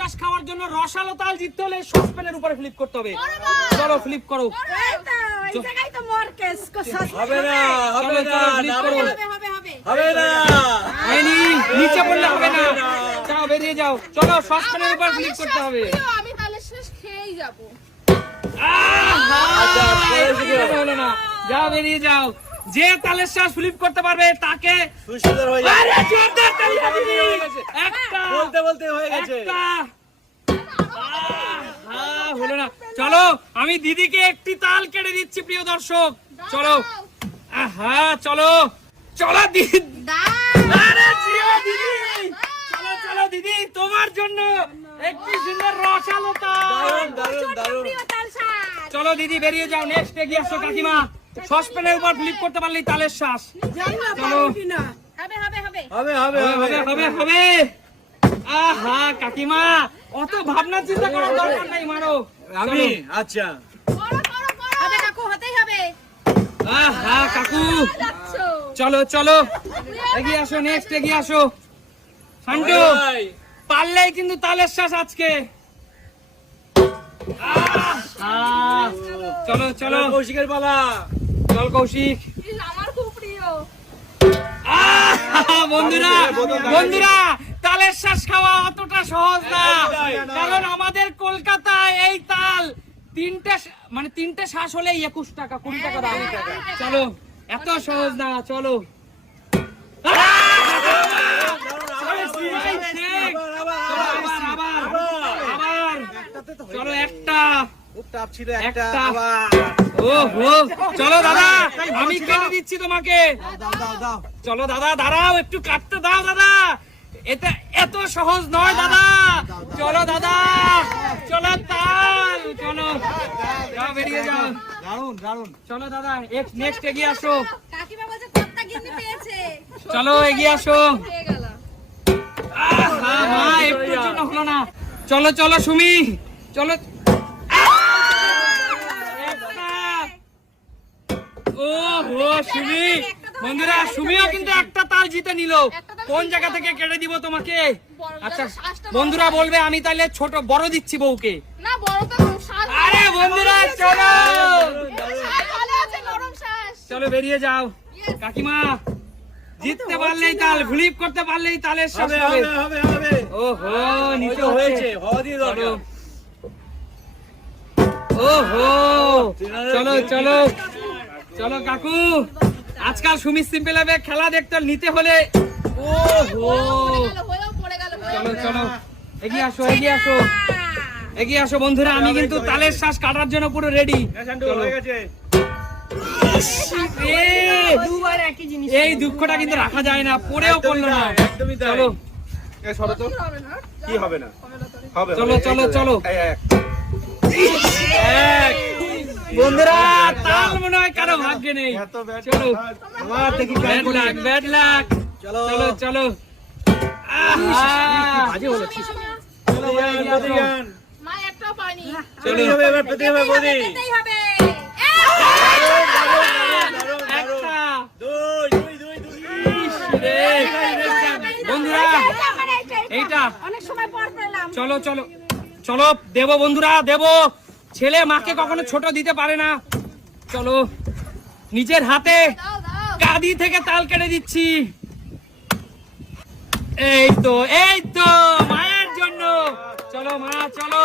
শ্বাস খাওয়ার জন্য রসালো তাল জিততে হলে সসপ্যানের উপরে ফ্লিপ করতে হবে। চলো ফ্লিপ করো। হবে না হবে না চলো, flip নামো। করো। হবে না। নিচে পড়লে হবে না। যাও বেরিয়ে যাও। চলো সসপ্যানের উপর ফ্লিপ করতে হবে। আমি তাহলে শেষ খেয়েই যাব। আচ্ছা, যাও বেরিয়ে যাও। যে তালের শ্বাস ফ্লিপ করতে পারবে তাকে হয়ে বলতে বলতে হয়ে গেছে। হলো না। চলো আমি দিদিকে একটি তাল কেটে দিচ্ছি প্রিয় দর্শক। চলো। আহা চলো। চলো দিদি দিদি। চলো চলো দিদি তোমার জন্য একটি সুন্দর রসালো তাল। চলো দিদি বেরিয়ে যাও। নেক্সট এগিয়ে আসো কাকিমা। সসপ্যানের উপর ফ্লিপ করতে পারলি তালের শ্বাস। আহা কাকিমা অত ভাবনা চিন্তা করার দরকার নাই আমি আচ্ছা। আহা কাকু। চলো চলো এগিয়ে আসো নেক্সট এগিয়ে আসো। শান্টু পারলেই কিন্তু তালের শ্বাস আজকে। চলো চলো। কৌশিকের পালা। চল কৌশিক। বন্ধুরা বন্ধুরা, তালের শ্বাস খাওয়া অতটা সহজ না। কারণ আমাদের কলকাতায় এই তাল তিনটে মানে তিনটে শ্বাস হলে একুশ টাকা, কুড়ি টাকা দাম। চলো, এত সহজ না, চলো। চলো একটা। ছিল একটা। একটা আবার। চলো দাদা আমি কেটে দিচ্ছি তোমাকে দাও। দাও দাও চলো দাদা দাঁড়াও একটু কাটতে দাও দাদা। এটা এত সহজ নয় দাদা। চলো দাদা। চলো তাল চলো। যাও বেরিয়ে যাও। দারুণ দারুণ। চলো দাদা নেক্সট এগিয়ে আসো। কাকিমা বলছে কর্তা গিন্নি পেয়েছে। চলো এগিয়ে আসো। পেয়ে গেল আহা, মা একটুর জন্য হলো না। চলো চলো সুমি। চলো ও হো সুমি। বন্ধুরা সুমিও কিন্তু একটা তাল জিতে নিল। কোন জায়গা থেকে কেটে দিব তোমাকে? আচ্ছা বন্ধুরা বলবে আমি তাহলে ছোট বড় দিচ্ছি বউকে। না বড় তো শ্বাস। আরে বন্ধুরা চলো। শ্বাস ভালো আছে নরম শ্বাস চলো বেরিয়ে যাও। কাকিমা জিততে পারলেই তাল ফ্লিপ করতে পারলেই তালের হবে সাথে হবে হবে। হবে ওহো নিচে হয়েছে চলো দরকার। ওহো। চলো চলো। চলো কাকু আজকাল সুমি সিম্পল হবে খেলা দেখতে নিতে হলে হয়েও চলো চলো। এগিয়ে আসো এগিয়ে আসো। এগিয়ে আসো বন্ধুরা আমি কিন্তু তালের শ্বাস কাটার জন্য পুরো রেডি এই দুঃখটা কিন্তু রাখা যায় না পড়েও পড়ল না। একদমই চলো। কি হবে না? চলো, চলো, চলো। এক। বন্ধুরা তাল মনে হয় কারও ভাগ্য নেই। চলো। চলো। চলো চলো। চলো এবার বন্ধুরা এইটা। চলো চলো। চলো দেবো বন্ধুরা দেবো। ছেলে মাকে কখনো ছোট দিতে পারে না। চলো নিজের হাতে কাদি থেকে তাল কেটে দিচ্ছি। এই তো এই তো মায়ের জন্য। চলো মা চলো।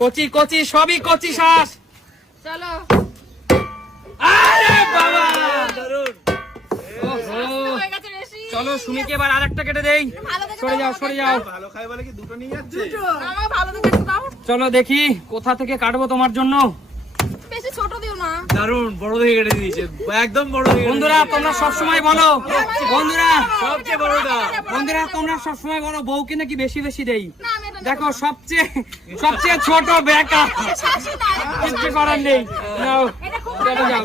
কচি কচি সবই কচি শ্বাস চলো। আরে বাবা দারুণ ওহো। হয়ে গেছে বেশি চলো সুমিকে এবার আরেকটা কেটে দেই। সরে যাও সরে যাও। ভালো খাই বলে কি দুটো নিয়ে যাচ্ছে? আমার ভালো দেখে দাও। চলো দেখি কোথা থেকে কাটবো তোমার জন্য। বেশি ছোট দিও না। দারুণ বড় দেখে কেটে দিয়েছে। একদম বড় দেখে বন্ধুরা তোমরা সব সময় বলো। বন্ধুরা। সবচেয়ে বড়টা বন্ধুরা তোমরা সব সময় বলো বউকে নাকি বেশি বেশি দেই? দেখো সবচেয়ে সবচেয়ে ছোট বেকা কিচ্ছু করার নেই। নাও এটা খুব চলো ভালো যাও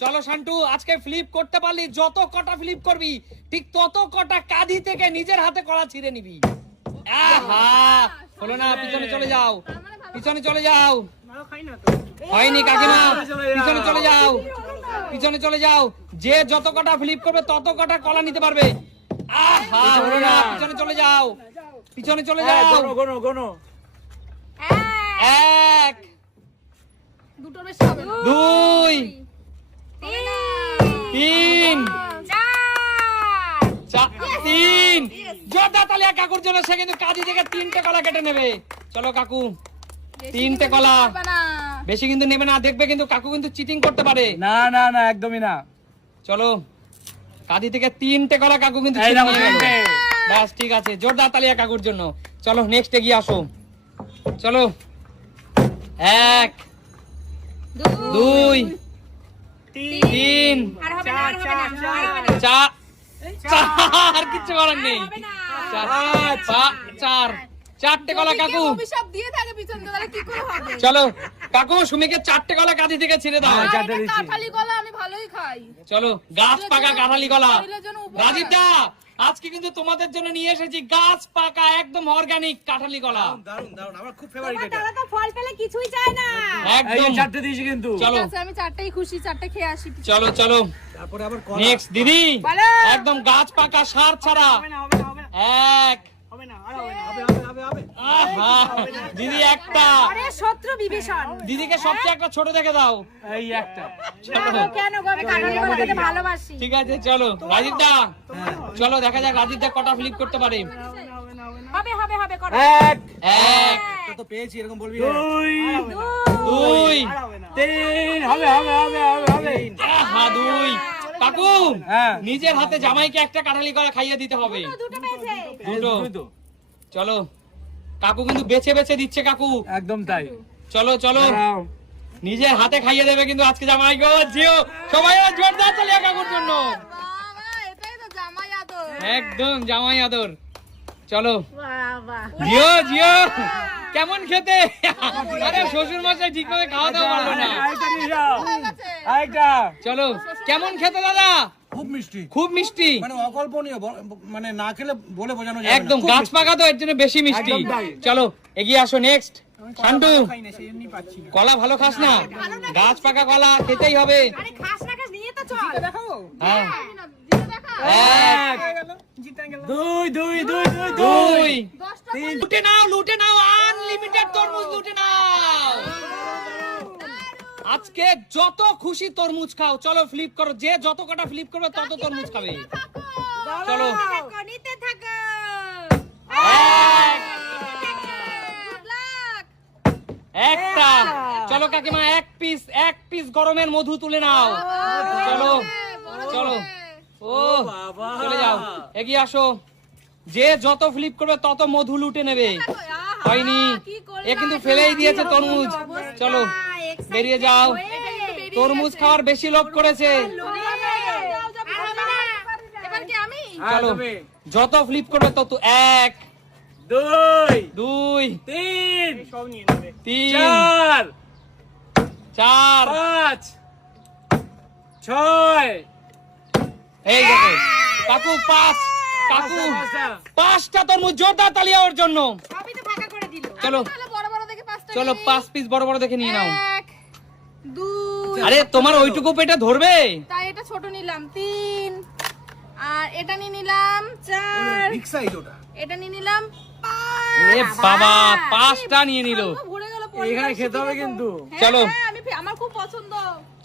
চলো শান্টু আজকে ফ্লিপ করতে পারলি যত কটা ফ্লিপ করবি ঠিক তত কটা কাঁধি থেকে নিজের হাতে কলা ছিঁড়ে নিবি। আহা! হলো না পিছনে চলে যাও। পিছনে চলে যাও। হয়নি কাকিমা পিছনে চলে যাও। পিছনে চলে যাও। যে যত কটা ফ্লিপ করবে তত কটা কলা নিতে পারবে। আহা! হলো না পিছনে চলে যাও। পিছনে চলে হ্যাঁ, যাও। গোনো গোনো গোনো এক। দুটো বেশি হবে দুই। তিন। তিন। জোরদার তালিয়া কাকুর জন্য সে কিন্তু কাজী থেকে তিনটে কলা কেটে নেবে। চলো কাকু তিনটে কলা। বেশি কিন্তু নেবে না দেখবে কিন্তু কাকু কিন্তু চিটিং করতে পারে। না না না একদমই না। চলো কাজী থেকে তিনটে কলা কাকু কিন্তু। ব্যাস ঠিক আছে জোরদার তালিয়া কাকুর জন্য। চলো নেক্সট এগিয়ে আসো। চলো এক দুই। তিন। চার কিচ্ছু করার নেই। চার। চারটে কলা কাকু? চলো কাকু সুমিকে চারটে কলা কাঁধি থেকে ছিঁড়ে দাও। কাঁঠালি কলা আমি ভালোই খাই। চলো গাছ পাকা কাঁঠালি কলা। রাজীব দা আজকে কিন্তু তোমাদের জন্য নিয়ে এসেছি গাছ পাকা একদম অর্গানিক কাঁঠালি কলা। দারুণ দারুণ আমার খুব ফেভারিট এটা। তো ফল পেলে কিছুই চায় না। একদম। চারটে দিয়েছি কিন্তু। চলো। আমি চারটাই খুশি চারটে খেয়ে আসি। চলো চলো। তারপরে আবার কলা। নেক্সট দিদি। একদম গাছ পাকা সার ছাড়া। এক। দিদি একটা। আরে শত্রু বিভীষণ। দিদিকে সবচেয়ে একটা ছোট দেখে দাও। এই একটা। কেন ভালোবাসি। ঠিক আছে চলো। রাজীব দা চলো দেখা যাক রাজীব দা কটা ফ্লিপ করতে পারে। হবে হবে হবে করো। এক। এক। তো পেয়েছি এরকম বলবি দুই। দুই। তিন হবে হবে হবে হবে হবে আহা, দুই। কাকু হ্যাঁ। নিজের হাতে জামাইকে একটা কাঁঠালি কলা খাইয়ে দিতে হবে। দুটো। চলো। কাকু কিন্তু বেছে বেছে দিচ্ছে কাকু। একদম তাই। চলো চলো। নিজের হাতে খাইয়ে দেবে কিন্তু আজকে জামাই গো। জিও সবাই জোরদার চলে কাকুর জন্য। বাবা এটাই তো জামাই আদর। একদম জামাই আদর। চলো। জিও জিও। কেমন খেতে? আরে শ্বশুর মশাই ঠিক মতো খাওয়া দাওয়া পারল না। হয়ে আরেকটা। চলো। কেমন খেতে দাদা? খুব মিষ্টি। খুব মিষ্টি। মানে অকল্পনীয় মানে না খেলে বলে বোঝানো যাবে একদম গাছ পাকা তো এর জন্য বেশি মিষ্টি। চলো এগিয়ে আসো নেক্সট শান্টু কলা ভালো খাস না। গাছ পাকা কলা খেতেই হবে। আরে খাস না খাস নিয়ে তো চল। দিতে দেখা দুই দুই দুই দুই দুই দুই দশটা লুটে নাও লুটে নাও আনলিমিটেড তরমুজ লুটে নাও আজকে যত খুশি তরমুজ খাও। চলো ফ্লিপ করো। যে যত কটা ফ্লিপ করবে তত তরমুজ খাবে। চলো। নিতে থাকো একটা। চলো কাকিমা এক পিস এক পিস গরমের মধু তুলে নাও। চলো। চলো। ও চলে যাও। এগিয়ে আসো। যে যত ফ্লিপ করবে তত মধু লুটে নেবে। হয়নি। এ কিন্তু ফেলেই দিয়েছে তরমুজ। চলো। বেরিয়ে যাও। তরমুজ খাওয়ার বেশি লোভ করেছে। এবার কি আমি হ্যাঁ, চলো। যত ফ্লিপ করবে তত এক দুই দুই তিন তিন চার চার পাঁচ ছয়। এই দেখো। কাকু পাঁচ। কাকু পাঁচটা, তরমুজ জোরদার তালিয়া ওর জন্য। সবই তো ফাঁকা করে দিল। চলো। তাহলে বড় বড় দেখে পাঁচটা চলো পাঁচ পিস বড় বড় দেখে নিয়ে নাও। দুই আরে তোমার ওইটুকু পেটে ধরবে? তাই এটা ছোট নিলাম তিন। আর এটা নিয়ে নিলাম চার। বিগ সাইজ ওটা। এটা নিয়ে নিলাম এ বাবা পাঁচটা নিয়ে নিল। এখানে খেতে হবে কিন্তু। হ্যাঁ, চলো। হ্যাঁ, আমি আমার খুব পছন্দ।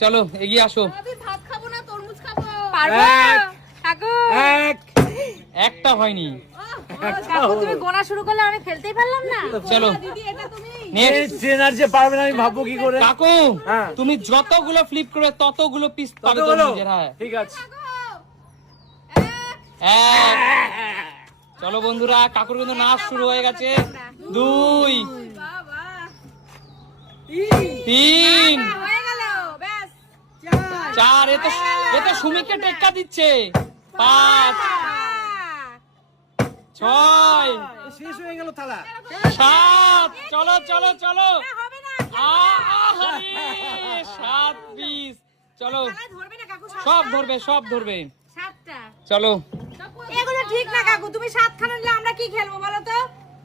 চলো এগিয়ে আসো। আমি ভাত খাব না তরমুজ খাব। এক। এক। একটা হয়নি। তুমি গোনা শুরু করলে আমি ফেলতেই পারলাম না। চলো। দিদি এটা তুমি। নেক্সট ট্রেনার যে পারবে না আমি ভাববো কি করে। কাকু হ্যাঁ। তুমি যতগুলো ফ্লিপ করবে ততগুলো পিস পাবে ঠিক আছে। চলো বন্ধুরা কাকুর কিন্তু নাচ শুরু হয়ে গেছে। দুই। তিন। হয়ে চার। এ তো এ তো সুমিকে টেক্কা দিচ্ছে। পাঁচ। ছয়। শেষ হয়ে গেল থালা। সাত। চলো চলো চলো। হবে না। আহারে, সাত পিস চলো। ধরবে না কাকু সব ধরবে সব ধরবে। চলো। এগুলো ঠিক না কাকু তুমি নিলে আমরা কি খেলব বলো তো?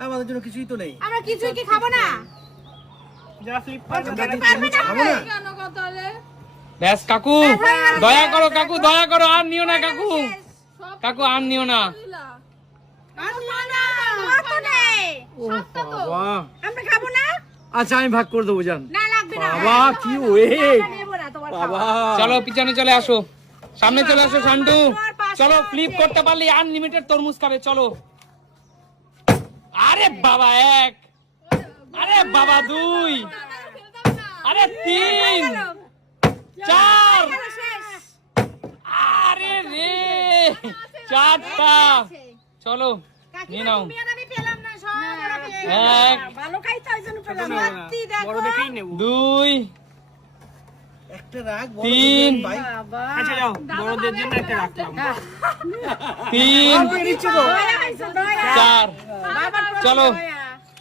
আমাদের জন্য কিছুই তো নেই। আমরা কিছুই কি খাব না? ব্যাস কাকু। দয়া করো কাকু দয়া করো আর নিও না কাকু। কাকু আর নিও না। আমরা খাব না? আচ্ছা আমি ভাগ করে দেবো জান। না লাগবে না। বাবা কি তোমার বাবা। চলো পিছনে চলে আসো। সামনে চলে আসো শান্টু চলো ফ্লিপ করতে পারলে আনলিমিটেড তরমুজ খাবে চলো। আরে বাবা এক। আরে বাবা দুই। আরে তিন। চার। আরে রে চারটা। চলো নিয়ে নাও। এক দুই তিন। আচ্ছা তিন। চার। চলো।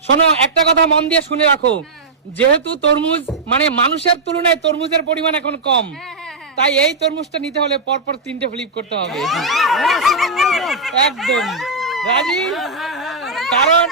শোনো একটা কথা মন দিয়ে শুনে রাখো। যেহেতু তরমুজ মানে মানুষের তুলনায় তরমুজের পরিমাণ এখন কম হ্যাঁ, হ্যাঁ, হ্যাঁ। তাই এই তরমুজটা নিতে হলে পরপর তিনটে ফ্লিপ করতে হবে। একদম। রাজি? কারণ